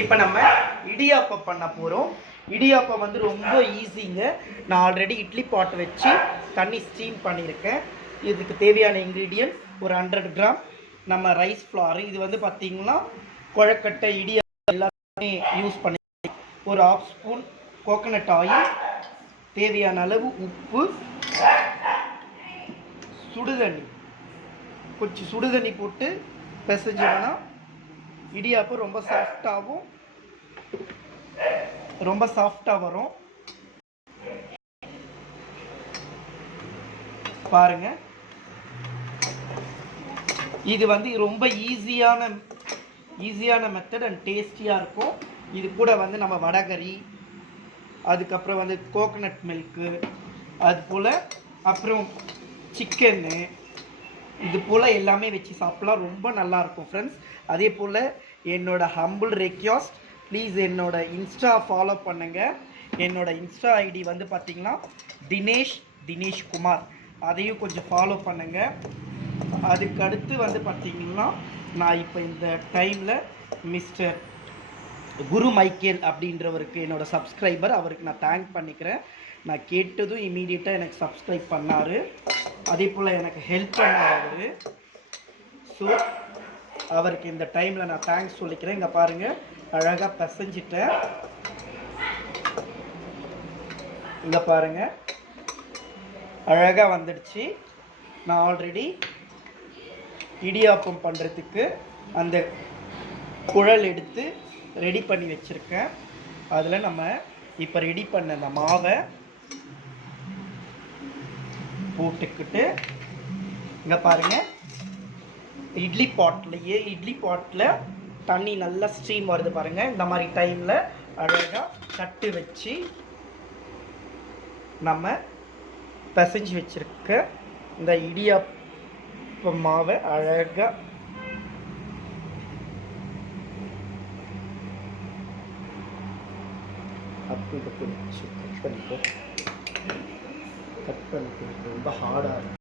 இப்போ நம்ம இடியாப்பம் பண்ண போகிறோம். இடியாப்பம் வந்து ரொம்ப ஈஸிங்க. நான் ஆல்ரெடி இட்லி பாட் வச்சு தண்ணி ஸ்டீம் பண்ணியிருக்கேன். இதுக்கு தேவையான இன்க்ரீடியன்ட் ஒரு 100 கிராம் நம்ம ரைஸ் ஃப்ளார். இது வந்து பார்த்திங்கன்னா குழக்கட்டை இடியாப்பம் எல்லாமே யூஸ் பண்ணி ஒரு 1/2 ஸ்பூன் கோகனட் ஆயில், தேவையான அளவு உப்பு, சுடுதண்ணி, கொஞ்சம் சுடுதண்ணி போட்டு பிசைஞ்சோம்னா இடியாப்பம் ரொம்ப சாஃப்டாக வரும். பாருங்க, இது வந்து ரொம்ப ஈஸியான மெத்தட் அண்ட் டேஸ்டியாக இருக்கும். இது கூட வந்து நம்ம வடகரி, அதுக்கப்புறம் வந்து கோகனட் மில்க்கு, அது போல் அப்புறம் சிக்கன்னு, இது போல் எல்லாமே வச்சு சாப்பிட்லாம். ரொம்ப நல்லாயிருக்கும் ஃப்ரெண்ட்ஸ். அதே போல் என்னோட ஹம்பிள் ரெக்வெஸ்ட், ப்ளீஸ் என்னோட இன்ஸ்டா ஃபாலோ பண்ணுங்கள். என்னோட இன்ஸ்டா ஐடி வந்து பார்த்திங்கன்னா தினேஷ் குமார். அதையும் கொஞ்சம் ஃபாலோ பண்ணுங்கள். அதுக்கு அடுத்து வந்து பார்த்திங்கன்னா நான் இப்போ இந்த டைமில் மிஸ்டர் குரு மைக்கேல் அப்படின்றவருக்கு என்னோடய சப்ஸ்கிரைபர், அவருக்கு நான் தேங்க் பண்ணிக்கிறேன். நான் கேட்டதும் இமீடியட்டாக எனக்கு சப்ஸ்கிரைப் பண்ணார். அதே போல் எனக்கு ஹெல்ப் பண்ணார் அவர். ஸோ அவருக்கு இந்த டைமில் நான் தேங்க்ஸ் சொல்லிக்கிறேன். இங்கே பாருங்கள், அழகாக பிசைஞ்சிட்டேன். இங்கே பாருங்கள், அழகாக வந்துடுச்சு. நான் ஆல்ரெடி இடியாப்பம் பண்ணுறதுக்கு அந்த குழல் எடுத்து ரெடி பண்ணி வச்சுருக்கேன். அதில் நம்ம இப்போ ரெடி பண்ண அந்த மாவை போட்டுக்கிட்டு, இங்கே பாருங்கள், இட்லி பாட்டில் தண்ணி நல்லா ஸ்டீம் வருது பாருங்கள். இந்த மாதிரி டைமில் அழகாக தட்டு வச்சு நம்ம பிசைஞ்சு வச்சுருக்க இந்த இடியாப்ப மாவை அழகாக அப்படி வச்சு கட் பண்ணிக்கோ. ரொம்ப ஹார்டாக இருக்கும்.